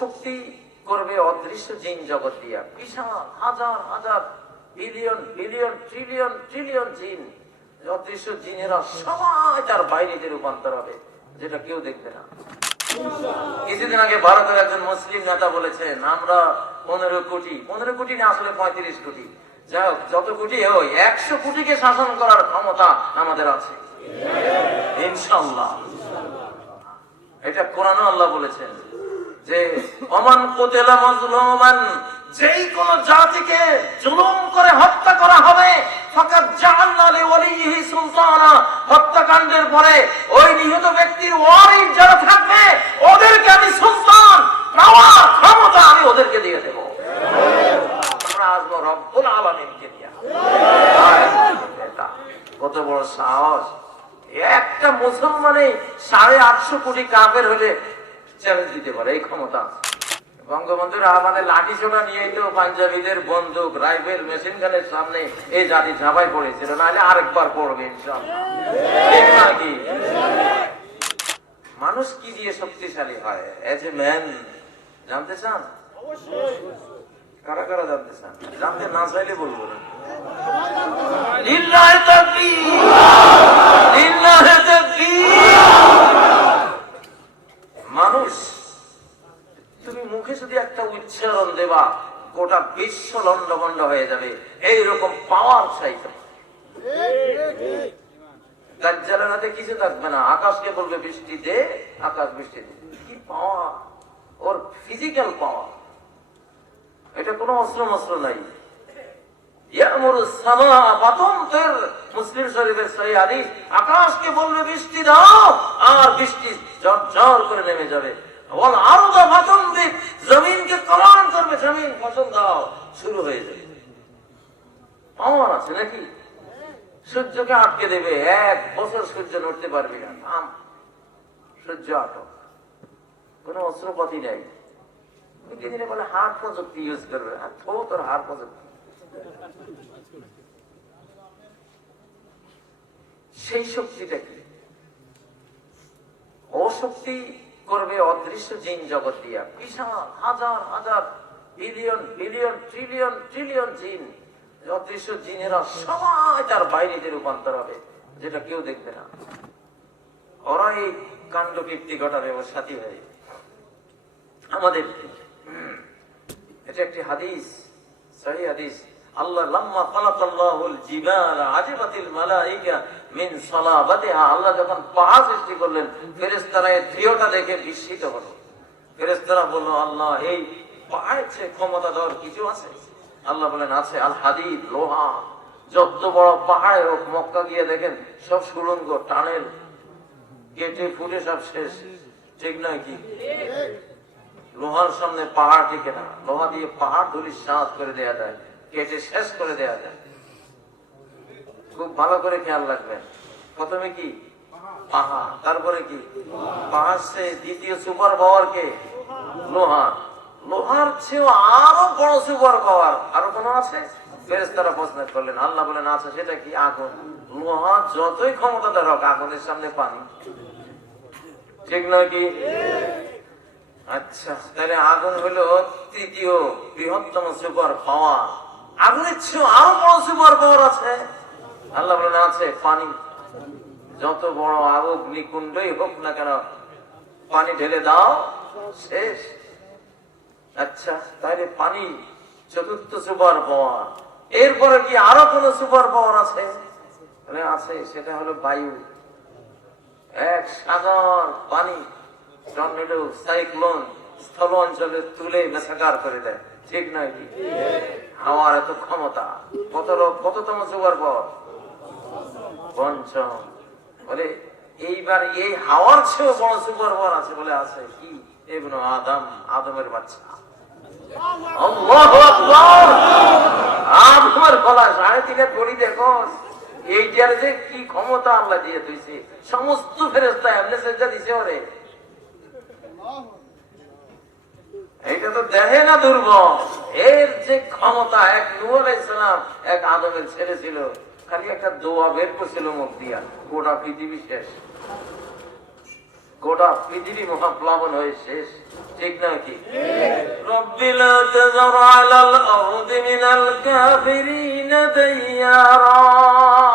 শক্তি করবে অদৃশ্য জিন জগৎ দিয়া। বিশাল, হাজার হাজার, বিলিয়ন বিলিয়ন, ট্রিলিয়ন ট্রিলিয়ন জিন। অদৃশ্য জিনেরা সবাই তার বাইরেতে রূপান্তর হবে, যেটা কেউ দেখবে না। কিছুদিন আগে ভারতের একজন মুসলিম নেতা বলেছেন, আমরা পনেরো কোটি পনেরো কোটি না, আসলে পঁয়ত্রিশ কোটি। যাই হোক, যত কোটি হোক, একশো কোটিকে শাসন করার ক্ষমতা আমাদের আছে। ইনশাল্লাহ এটা কোরআন আল্লাহ বলেছেন যে অমান কোতেলা মজলুমান, যেই কোন জাতিকে জুলুম করে হত্যা করা হবে হত্যাকাণ্ডের পরে ওই নিহত ব্যক্তির ওয়ারিস যারা থাকবে, ওদেরকে আমি সুলতান ক্ষমতা আমি ওদেরকে দিয়ে দেব। কত বড় সাহস। একটা মুসলমানে সাড়ে আটশো কোটি কাপের হলে চ্যালেঞ্জ দিতে পারে, এই ক্ষমতা আছে। বঙ্গবন্ধুরা আমাদের লাঠি ছোটা নিয়ে তো পাঞ্জাবিদের বন্দুক, রাইফেল, মেশিন গানের সামনে এই জাতি ঝাঁপাই পড়েছিল, নাহলে আরেকবার পড়বে, ইনশাআল্লাহ। মানুষ কি দিয়ে শক্তিশালী হয়? এজ এ ম্যান জানতে চান? কারা কারা জানতে চান? জানতে না চাইলে বলব না লিল্লাহি তাকবীর লিল্লাহি তাকবীর মানুষ তুমি মুখে যদি একটা উচ্চারণ দেবা, গোটা বিশ্ব লন্ডভন্ড হয়ে যাবে। এইরকম পাওয়ার চাইতে দাজ্জালের হাতে কিছু থাকবে না, আকাশকে বলবে বৃষ্টি দে, আকাশ বৃষ্টি দে। কি পাওয়া ওর ফিজিক্যাল পাওয়া এটা কোনো অস্ত্র মস্ত্র নাই মুসলিম শরীফের সহি হাদিস, আকাশকে বলবে বৃষ্টি দাও, আর বৃষ্টি ঝরঝর করে নেমে যাবে। আটকে দেবে, এক বছর সূর্য নড়তে পারবি না। থাম। সূর্য আটক। কোনো অস্ত্রপাতি নেই। দিনে বলে হার প্রযুক্তি ইউজ করবে? তোর হার প্রযুক্তি। সেই শক্তিটা কি? অশক্তি করবে অদৃশ্য জিন জগৎ দিয়া। বিশাল, হাজার হাজার, বিলিয়ন বিলিয়ন, ট্রিলিয়ন ট্রিলিয়ন জিন। অদৃশ্য জিনেরা সবাই তার বাইরেতে রূপান্তর হবে, যেটা কেউ দেখবে না। ওরা এই কাণ্ড কীর্তি ঘটাবে ওর সাথী হয়ে আমাদের এটা একটি হাদিস, সহি হাদিস। আল্লাহ, লাম্মা খালাকাল্লাহুল জিবাল আজিবাতিল মালাইকা আল্লাহ যখন পাহাড় সৃষ্টি করলেন, ফেরেশতারা এর দৃঢ়তা দেখে বিস্মিত হলো। ফেরেশতারা বলল, আল্লাহ, এই চেয়ে ক্ষমতা দেওয়ার কিছু আছে? আল্লাহ বলেন, আছে, আল হাদিদ, লোহা। যত বড় পাহাড়ে হোক, মক্কা গিয়ে দেখেন, সব সুড়ঙ্গ, টানেল। কেটে ফুটে সব শেষ। ঠিক নয় কি? লোহার সামনে পাহাড় টিকে না। লোহা দিয়ে পাহাড় ধরি সাজ করে দেয়া যায়, কেটে শেষ করে দেয়া যায়। খুব ভালো করে খেয়াল রাখবেন। প্রথমে কি? পাহাড় তারপরে কি? পাহাড় দ্বিতীয় সুপার পাওয়ার কে? লোহা। লোহার চেয়েও আরও বড় সুপার পাওয়ার। আরও কোনো আছে? ফেরেস্তারা প্রশ্ন করলেন, আল্লাহ বলেন আছে সেটা কি? আগুন। লোহা যতই ক্ষমতা হোক, আগুনের সামনে পানি। ঠিক নয় কি? আচ্ছা তাহলে আগুন হলো তৃতীয় বৃহত্তম সুপার পাওয়ার। আগুনের চেয়েও আরও বড় সুপার পাওয়ার আছে। আল্লাহ বলেন আছে পানি। যত বড় আগুন নিকুণ্ডই হোক না কেন পানি ঢেলে দাও শেষ। আচ্ছা তাহলে পানি চতুর্থ সুপার পাওয়ার। এরপরে কি আরও কোন সুপার পাওয়ার আছে? আছে সেটা হলো বায়ু। এক সাগর পানি টর্নেডো সাইক্লোন স্থল অঞ্চলে তুলে মেসাকার করে দেয়। ঠিক নয় কি? হাওয়ার এত ক্ষমতা কত লোক কততম সুপার পাওয়ার? পঞ্চম বলে, এইবার এই হাওয়ার চেয়েও বড় সুপার পাওয়ার আছে বলে আছে কি? এগুলো আদম, আদমের বাচ্চা। আদমের দিয়ে সমস্ত ফেরেস্তা এটা তো দেখে না দুর্বল। এর যে ক্ষমতা, এক ইসলাম এক আদমের ছেলে ছিল। খালি একটা দোয়া বের করছিল মুখ দিয়া গোটা পৃথিবী শেষ। গোটা পৃথিবী মহাপ্লাবন হয়ে শেষ। ঠিক না কি? রব্বি আলাল আরদি মিনাল কাফিরিনা দাইয়ারা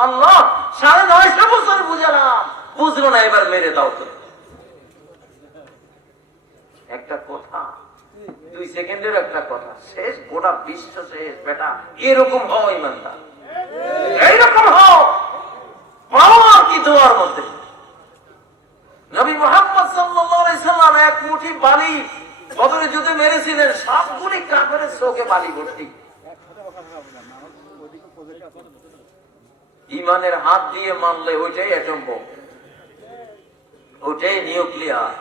আল্লাহ সাড়ে নয়শো বছর বুঝালাম। বুঝলো না এবার মেরে দাও তো। একটা কথা দুই সেকেন্ডের একটা কথা শেষ গোটা বিশ্ব শেষ বেটা। এরকম হও ইমানদার। এইরকম হও। পাও আর কি দোয়ার মধ্যে? নবী মোহাম্মদ সাল্লাম এক মুঠি বালি বদরে যুদ্ধে মেরেছিলেন, সবগুলি কাফেরের চোখে বালি ভর্তি। ইমানের হাত দিয়ে মানলে ওইটাই অ্যাটম ওইটাই নিউক্লিয়ার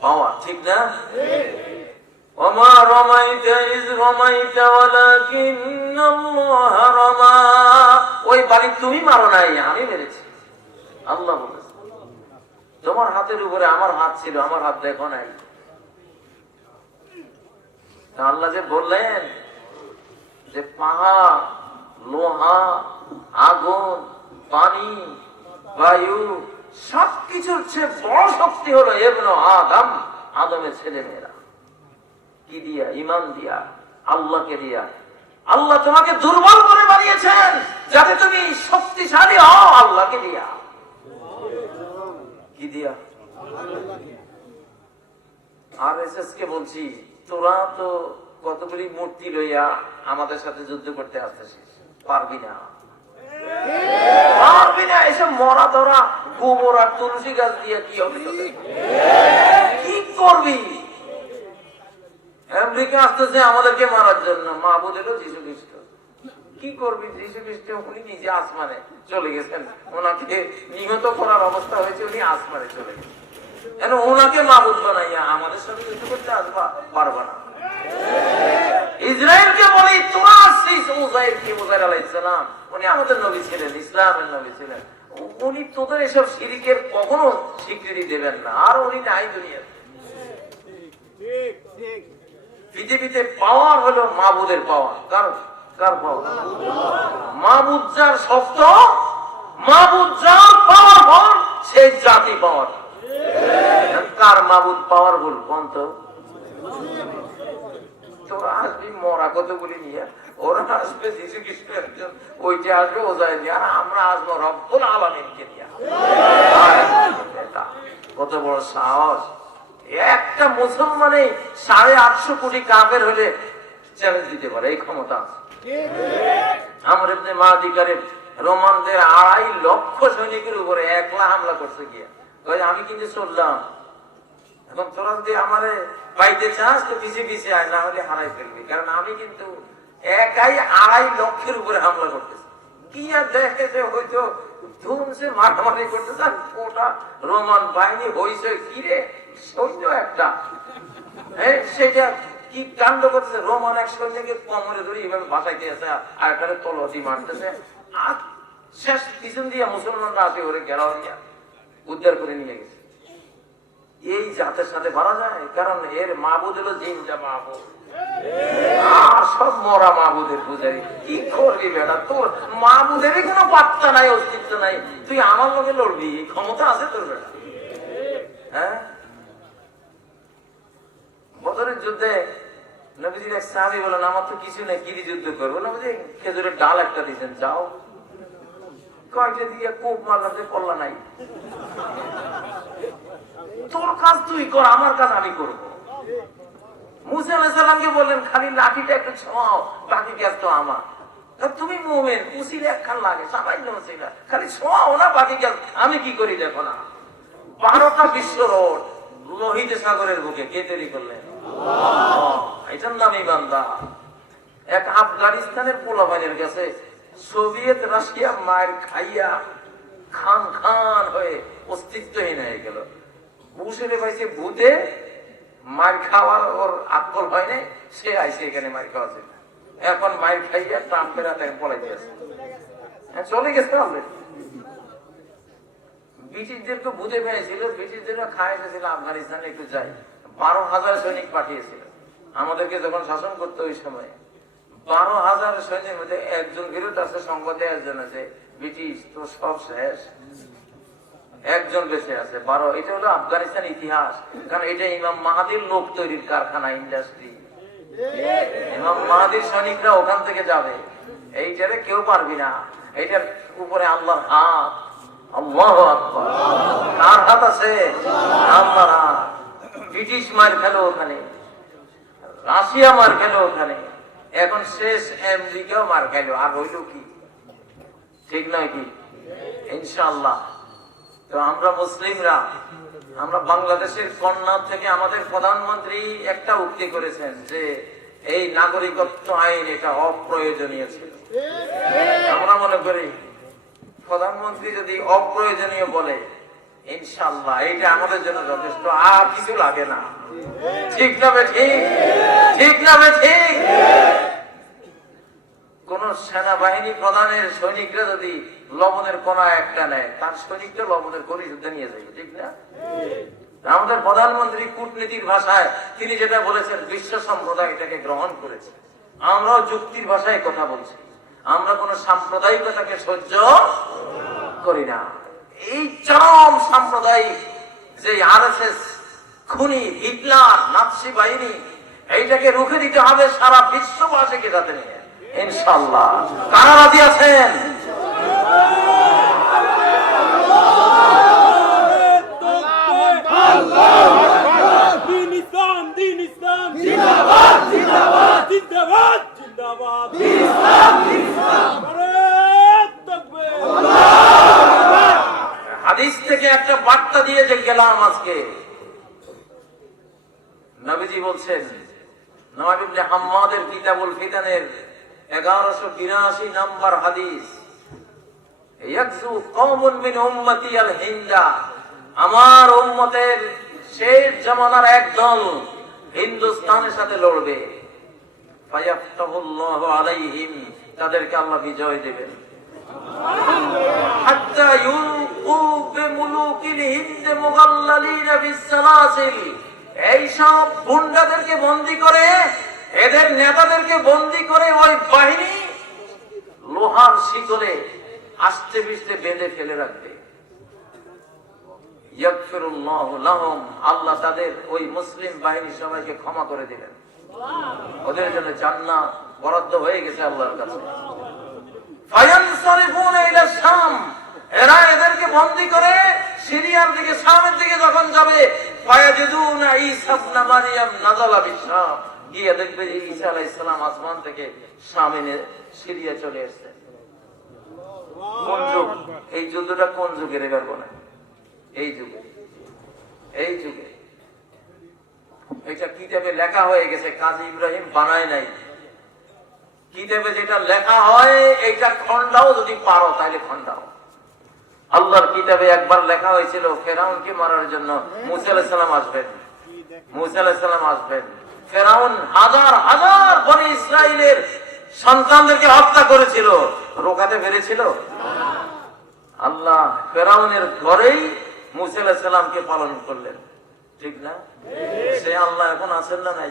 পাওয়া ঠিক না? وما رميت إذ رميت ولكن الله رمى ওই বাড়ি তুমি মারো নাই আমি মেরেছি আল্লাহ বলেছে তোমার হাতের উপরে আমার হাত ছিল আমার হাত দেখো নাই তা আল্লাহ যে বললেন যে পাহাড় লোহা আগুন পানি বায়ু সবকিছুর চেয়ে বড় শক্তি হলো এবন আদম আদমের ছেলে মেয়েরা কি দিয়া? ইমান দিয়া? আল্লাহকে দিয়া? আল্লাহ তোমাকে দুর্বল করে বানিয়েছেন যাতে তুমি শক্তিশালী হও, আল্লাহকে দিয়া। কি দিয়া? আর এস এস কে বলছি, তোরা তো কতগুলি মূর্তি লইয়া আমাদের সাথে যুদ্ধ করতে আসতেছিস? পারবি না। পারবি না এসব মরা ধরা গোবর আর তুলসী গাছ দিয়ে কি হবে কি করবি? আমেরিকা আসতেছে আমাদেরকে মারার জন্য। মা মাহবুদেরও যিশু খ্রিস্ট কি করবি? যিশু খ্রিস্ট উনি নিজে আসমানে চলে গেছেন। ওনাকে নিহত করার অবস্থা হয়েছে, উনি আসমানে চলে গেছেন। বানাইয়া আমাদের ইসরায়েলকে উনি আমাদের নবী ছিলেন, ইসলামের নবী ছিলেন। উনি তোদের কখনো স্বীকৃতি দেবেন না। আর উনি নাই দুনিয়াতে। পৃথিবীতে পাওয়ার হলো মাবুদের পাওয়ার। কার কার পাওয়ার? মাহবুদ যার শক্ত, মাবুদ যার পাওয়ার সেই জাতি পাওয়ার। কার মাবুদ পাওয়ার কোন তো তোরা আসবি নিয়ে? আসবে একজন, ওইটা আসবে আর আমরা আসব রব্বুল আলমিনকে নিয়ে। কত বড় সাহস। একটা মুসলমানে সাড়ে আটশো কোটি কাপের হলে চ্যালেঞ্জ দিতে পারে, এই ক্ষমতা রোমানদের আড়াই লক্ষ সৈনিকের উপরে একলা হামলা করছে গিয়া। আমি কিন্তু চললাম। এখন তোরা যদি আমারে পাইতে চাস, তো পিছিয়ে পিছিয়ে আয়, না হলে হারাই ফেলবি। কারণ আমি কিন্তু একাই আড়াই লক্ষের উপরে হামলা করতেছি। কি আর দেখে যে হয়তো মারামারি আর ওটা রোমান বাহিনী হইছে সৈন্য একটা। সেটা কি কাণ্ড করতেছে? রোমান এক সৈন্যকে ধরে এইভাবে আছে আর একটা তলতি মারতেছে। আর শেষ পিছন দিয়ে মুসলমানরা আসে ঘেরাও দিয়া উদ্ধার করে নিয়ে গেছে। এই জাতের সাথে পারা যায়, কারণ এর মাহবুদ হলো জিনজা মাহবুদ আর সব মরা পূজারি। কি করবি বেটা? তোর কোনো পাত্তা নাই, অস্তিত্ব নাই। তুই আমার লগে লড়বি? ক্ষমতা আছে তোর বেটা? হ্যাঁ? বদরের যুদ্ধে নবীজির এক সাহাবি বলেন, আমার তো কিছু নেই দিয়ে যুদ্ধ করব? নবীজি খেজুরের ডাল একটা দিয়েছেন, যাও। কয়েকটা দিয়ে কোপ মারলাম, যে কল্লা নাই। তোর কাজ তুই কর, আমার কাজ আমি করব। মুসা আলাইসাল্লামকে বললেন খালি লাঠিটা একটু ছোঁয়াও, বাকি গ্যাস তো আমার। তুমি মোমেন উসিলে একখান লাগে সামান্য উসিলা খালি ছোঁয়াও না, বাকি গ্যাস আমি কি করি দেখো না। বারোটা বিশ্ব রোড, লোহিত সাগরের বুকে, কে তৈরি করলেন। এটার নামই বান্দা এক আফগানিস্তানের পোলাপানের কাছে সোভিয়েত রাশিয়া মায়ের খাইয়া খান খান হয়ে অস্তিত্বহীন হয়ে গেল। বুসেরে পাইছে ভূতে মার খাওয়ার ওর আকল হয় নাই সে আইসে এখানে মার খাওয়া ছিল এখন মায়ের খাইয়া ট্রাম্পের হাতে পলাই দিয়েছে হ্যাঁ, চলে গেছে অলরেডি ব্রিটিশদেরকে বুঝে পেয়েছিল ব্রিটিশদেরও খায় এসেছিল আফগানিস্তানে একটু যাই। বারো হাজার সৈনিক পাঠিয়েছিল। আমাদেরকে যখন শাসন করতো ওই সময়। বারো হাজার সৈন্যের মধ্যে একজন ফেরত আছে সংবাদে একজন আছে ব্রিটিশ তো সব শেষ। একজন বেঁচে আছে, বারো, এটা হলো আফগানিস্তান ইতিহাস। কারণ এটা ইমাম মাহাদির লোক তৈরির কারখানা ইন্ডাস্ট্রি ইমাম মাহাদির সৈনিকরা ওখান থেকে যাবে। এইটারে কেউ পারবি না। এইটার উপরে আল্লাহর হাত। আল্লাহ কার হাত আছে? আল্লাহর ব্রিটিশ মার খেলো ওখানে। রাশিয়া মার খেলো ওখানে। এখন শেষ আমেরিকাও মার খেলো। আর হইল কি? ঠিক নয় কি? ইনশাআল্লাহ। তো আমরা মুসলিমরা, আমরা বাংলাদেশের কন্যা থেকে আমাদের প্রধানমন্ত্রী একটা উক্তি করেছেন যে এই নাগরিকত্ব আইন এটা অপ্রয়োজনীয় ছিল। আমরা মনে করি, প্রধানমন্ত্রী যদি অপ্রয়োজনীয় বলে ইনশাল্লাহ এইটা আমাদের জন্য যথেষ্ট, আর কিছু লাগে না। ঠিক না ঠিক? ঠিক না ঠিক? কোন সেনাবাহিনী প্রধানের সৈনিকরা যদি লবণের কোনা একটা নেয়। তার সৈনিকরা লবণের করি যুদ্ধে নিয়ে যাবে ঠিক না? আমাদের প্রধানমন্ত্রী কূটনীতির ভাষায় তিনি যেটা বলেছেন, বিশ্ব সম্প্রদায় এটাকে গ্রহণ করেছে। আমরাও যুক্তির ভাষায় কথা বলছি। আমরা কোন সাম্প্রদায়িকতাকে সহ্য করি না। এই চরম সাম্প্রদায়িক যে আর এস এস খুনি, হিটলার, নাৎসি বাহিনী, এইটাকে রুখে দিতে হবে সারা বিশ্ববাসীকে যাতে নিয়ে। ইনশাল্লাহ কারা রাজি আছেন? হাদিস থেকে একটা বার্তা দিয়ে গেলাম আজকে নবীজি বলছেন এগারোশো বিরাশি নম্বর হাদিস আমার উম্মতের শেষ জামানার একদল হিন্দুস্তানের সাথে লড়বে। তাদেরকে আল্লাহ বিজয় দেবেন। করে, এদের নেতাদেরকে বন্দি করে ওই বাহিনী লোহার শিকলে আস্তে পিস্তে বেঁধে ফেলে রাখবে। আল্লাহ তাদের ওই মুসলিম বাহিনী সবাইকে ক্ষমা করে দিবেন। ওদের জন্য জান্নাত বরাদ্দ হয়ে গেছে আল্লাহর কাছে। এরা এদেরকে বন্দী আসমান থেকে শামে সিরিয়া চলে এসেছে। কোন যুগ? এই যুদ্ধটা কোন যুগের এবার বলে এই যুগে। এই যুগে। এটা কিতাবে লেখা হয়ে গেছে? কাজী ইব্রাহিম বানায় নাই। কিতাবে যেটা লেখা হয়, এইটা খন্ডাও যদি পারো তাহলে খন্ডাও আল্লাহর কিতাবে একবার লেখা হয়েছিল, ফেরাউনকে মারার জন্য মুসা আলাহিসাল্লাম আসবেন। মুসা আলাহিসাল্লাম আসবেন। ফেরাউন হাজার হাজার বনে ইসরায়েলের সন্তানদেরকে হত্যা করেছিল। রোকাতে পেরেছিল আল্লাহ ফেরাউনের ঘরেই মুসা আলাহিসাল্লামকে পালন করলেন। ঠিক না? সে আল্লাহ এখন আছেন না নাই?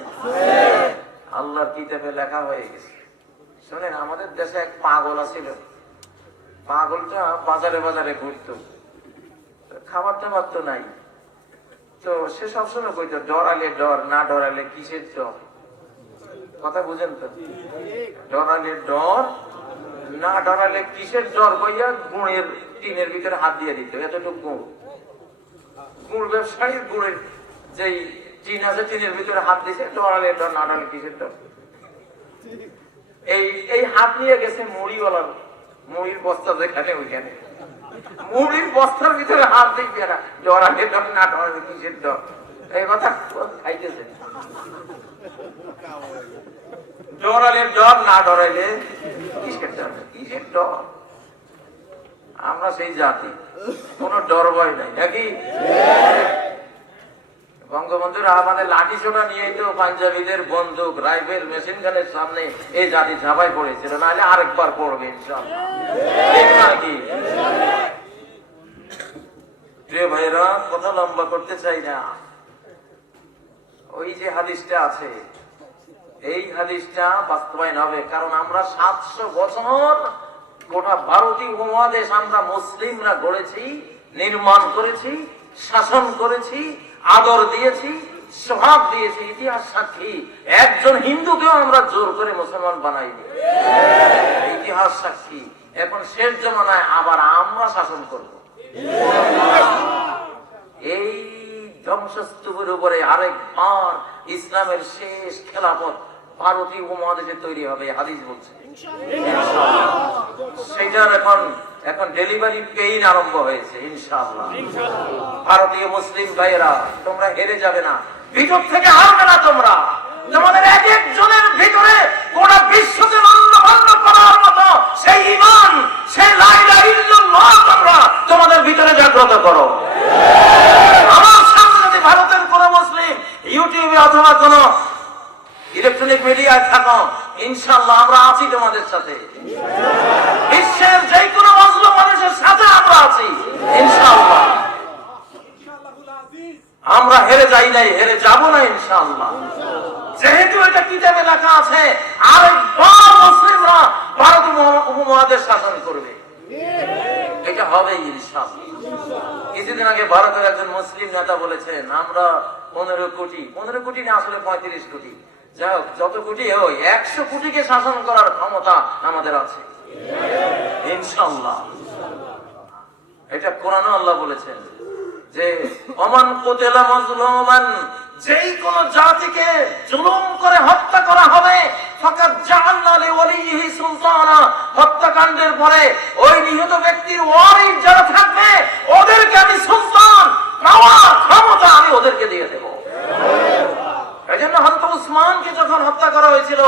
আল্লাহর কিতাবে লেখা হয়ে গেছে। শোনেন, আমাদের দেশে এক পাগল আছিল। পাগলটা বাজারে বাজারে ঘুরতো। খাবার টাবার তো নাই। তো সে সবসময় কইতো, ডরালে ডর, না ডরালে কিসের ডর? কথা বুঝেন তো? ডরালে ডর না ডরালে কিসের ডর কইয়া গুড়ের টিনের ভিতরে হাত দিয়ে দিত এতটুকু গুড় গুড় ব্যবসায়ীর গুড়ের যেই টিন আছে, টিনের ভিতরে হাত দিছে ডরালে ডর না ডরালে কিসের ডর এই এই হাত নিয়ে গেছে মুড়িওয়ালার, মুড়ির বস্তা যেখানে, ওইখানে। মুড়ির বস্তার ভিতরে হাত দেখবে না ডরালে ডর না ডরালে কিসের ডর এই কথা খাইতেছে? ডরালে ডর, না ডরাইলে কিসের ডর? কিসের ডর? আমরা সেই জাতি, কোন ডর ভয় নাই নাকি বঙ্গবন্ধুর আহ্বানে লাঠি ছোটা নিয়ে তো পাঞ্জাবিদের বন্দুক, রাইফেল, মেশিন গানের সামনে এই জাতি ঝাঁপাই পড়েছিল, নাহলে আরেকবার পড়বে নাকি প্রিয় ভাইরা কথা লম্বা করতে চাই না। ওই যে হাদিসটা আছে এই হাদিসটা বাস্তবায়ন হবে। কারণ আমরা সাতশো বছর গোটা ভারতীয় উপমহাদেশ আমরা মুসলিমরা গড়েছি, নির্মাণ করেছি, শাসন করেছি, আদর দিয়েছি, সোহাগ দিয়েছি, ইতিহাস সাক্ষী। একজন হিন্দুকেও আমরা জোর করে মুসলমান বানাইনি ইতিহাস সাক্ষী। এখন শেষ জমানায় আবার আমরা শাসন করব। এই ধ্বংসস্তূপের উপরে আরেকবার ইসলামের শেষ খেলাপথ ভারতীয় উপমহাদেশে তৈরি হবে হাদিস বলছে। সেটার এখন এখন ডেলিভারি পেইন আরম্ভ হয়েছে ইনশাআল্লাহ। ভারতীয় মুসলিম ভাইয়েরা তোমরা হেরে যাবে না। ভিতর থেকে হারবে না তোমরা। তোমাদের এক একজনের ভিতরে গোটা বিশ্বকে মান্য করার মতো সেই ইমান সেই লাইলা ইল্লাল্লাহ তোমরা তোমাদের ভিতরে জাগ্রত করো। আমার সামনে যদি ভারতের কোন মুসলিম ইউটিউবে অথবা কোন ইলেকট্রনিক মিডিয়ায় থাকো। ইনশাল্লাহ আমরা আছি তোমাদের সাথে। বিশ্বের যে কোনো মজলুম মানুষের সাথে আমরা আছি ইনশাল্লাহ আমরা হেরে যাই নাই, হেরে যাব না ইনশাল্লাহ যেহেতু এটা কিতাবে লেখা আছে, আরেকবার মুসলিমরা ভারত উপমহাদেশ শাসন করবে। এটা হবে ইনশাল্লাহ কিছুদিন আগে ভারতের একজন মুসলিম নেতা বলেছেন, আমরা পনেরো কোটি পনেরো কোটি না, আসলে পঁয়ত্রিশ কোটি। যত কোটি হোক, একশো কোটিকে শাসন করার ক্ষমতা আমাদের আছে। এটা কোরআন আল্লাহ বলেছেন যে অমান কোতেলা মজলুমান যেই কোন জাতিকে জুলুম করে হত্যা করা হবে হত্যাকাণ্ডের পরে ওই নিহত ব্যক্তির ওয়ারিস যারা থাকবে, ওদেরকে আমি সুলতান পাওয়ার ক্ষমতা আমি ওদেরকে দিয়ে দেব এই জন্য হযরত উসমানকে যখন হত্যা করা হয়েছিল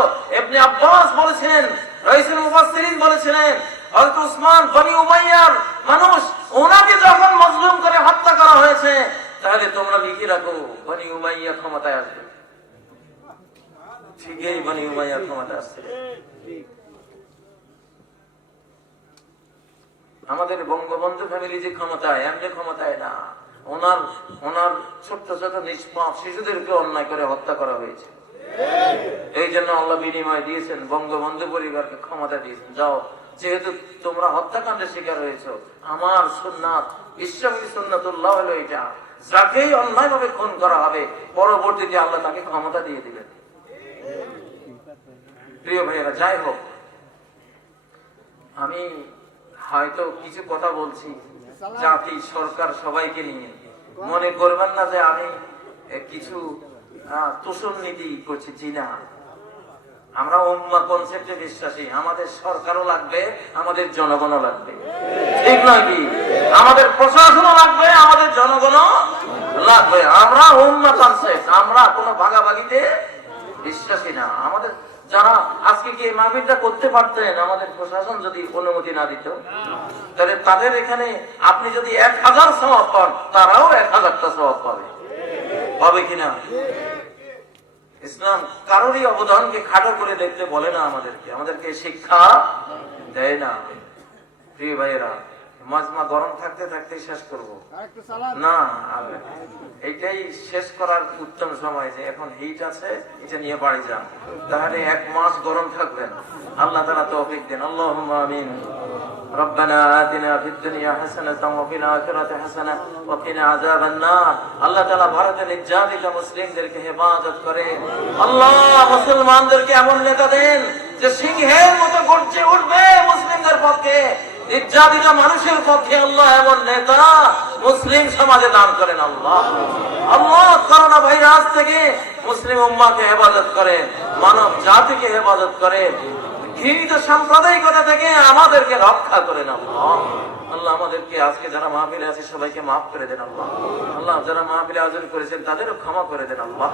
ইবনে আব্বাস বলেছেন রাইসুল মুফাসসিরিন বলেছিলেন, হযরত উসমান, বনি উমাইয়ার মানুষ, ওনাকে যখন মজলুম করে হত্যা করা হয়েছে, তাহলে তোমরা লিখে রাখো, বনি উমাইয়া ক্ষমতায় আসবে। ঠিকই বনি উমাইয়া ক্ষমতায় আসছে। আমাদের বঙ্গবন্ধু ফ্যামিলি যে ক্ষমতায়, এমনি ক্ষমতায় না, ওনার ওনার ছোট্ট ছোট নিষ্পাপ শিশুদেরকে অন্যায় করে হত্যা করা হয়েছে। এই জন্য আল্লাহ বিনিময় দিয়েছেন, বঙ্গবন্ধু পরিবারকে ক্ষমতা দিয়েছেন। যাও, যেহেতু তোমরা হত্যাকাণ্ডের শিকার আমার সুন্নাতুল্লাহ হলো এটা। যাকেই অন্যায় ভাবে খুন করা হবে, পরবর্তীতে আল্লাহ তাকে ক্ষমতা দিয়ে দিবেন। প্রিয় ভাইয়েরা, যাই হোক, আমি হয়তো কিছু কথা বলছি জাতি, সরকার সবাইকে নিয়ে। মনে করবেন না যে আমি কিছু নীতি করছি আমরা উম্মা কনসেপ্টে বিশ্বাসী। আমাদের সরকারও লাগবে, আমাদের জনগণও লাগবে। ঠিক নয় আমাদের প্রশাসনও লাগবে, আমাদের জনগণও লাগবে। আমরা কনসেপ্ট আমরা কোনো ভাগাভাগিতে বিশ্বাসী না। আমাদের যারা আজকে কি এই করতে পারতেন, আমাদের প্রশাসন যদি অনুমতি না দিত? তাহলে তাদের এখানে আপনি যদি এক হাজার সমাপ পান, তারাও এক হাজারটা সমাপ পাবে। পাবে কিনা ইসলাম কারোরই অবদানকে খাটো করে দেখতে বলে না আমাদেরকে। আমাদেরকে শিক্ষা দেয় না। প্রিয় ভাইয়েরা মাজমা গরম থাকতে থাকতে শেষ করব। না আর এইটাই শেষ করার উত্তম সময় যে এখন হিট আছে এটা নিয়ে বাড়ি যান। তাহলে এক মাস গরম থাকবেন। আল্লাহ তালা তৌফিক দেন। আল্লাহ আমিন। ربنا آتنا في الدنيا حسنة وفي الآخرة حسنة وقنا عذاب النار আল্লাহ তাআলা ভারতের নির্যাতিত মুসলিমদেরকে হেফাজত করে আল্লাহ মুসলমানদেরকে এমন নেতা দেন যে সিংহের মতো গর্জে উঠবে মুসলিমদের পক্ষে নির্যাতিত মানুষের পক্ষে আল্লাহ এমন নেতা মুসলিম সমাজে দান করেন আল্লাহ আল্লাহ করোনা ভাইরাস থেকে মুসলিম উম্মাকে হেফাজত করেন মানব জাতিকে হেফাজত করেন ঘৃণিত সাম্প্রদায়িকতা থেকে আমাদেরকে রক্ষা করেন আল্লাহ আল্লাহ আমাদেরকে আজকে যারা মাহফিলে আছে, সবাইকে মাফ করে দেন আল্লাহ। আল্লাহ যারা মাহফিলে আয়োজন করেছেন, তাদেরও ক্ষমা করে দেন আল্লাহ।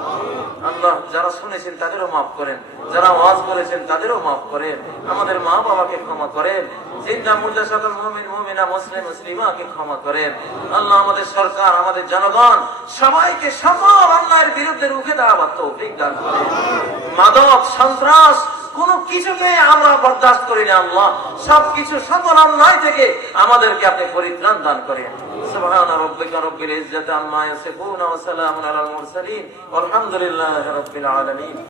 আল্লাহ যারা শুনেছেন, তাদেরও মাফ করেন। যারা ওয়াজ করেছেন, তাদেরও মাফ করেন। আমাদের মা বাবাকে ক্ষমা করেন। জিন্দা মুর্দা সকল মুমিন, মুমিনা, মুসলিম, মুসলিমাকে ক্ষমা করেন। আল্লাহ আমাদের সরকার, আমাদের জনগণ, সবাইকে সকল অন্যায়ের বিরুদ্ধে রুখে দেওয়া দান করেন। মাদক, সন্ত্রাস কোন কিছুকে আমরা বরদাস্ত করি না, আল্লাহ। সবকিছু সকল অন্যায় থেকে আমাদেরকে আপনি পরিত্রাণ দান করেন। سبحان ربك رب العزة عما يصفون وسلام على المرسلين والحمد لله رب আলামিন।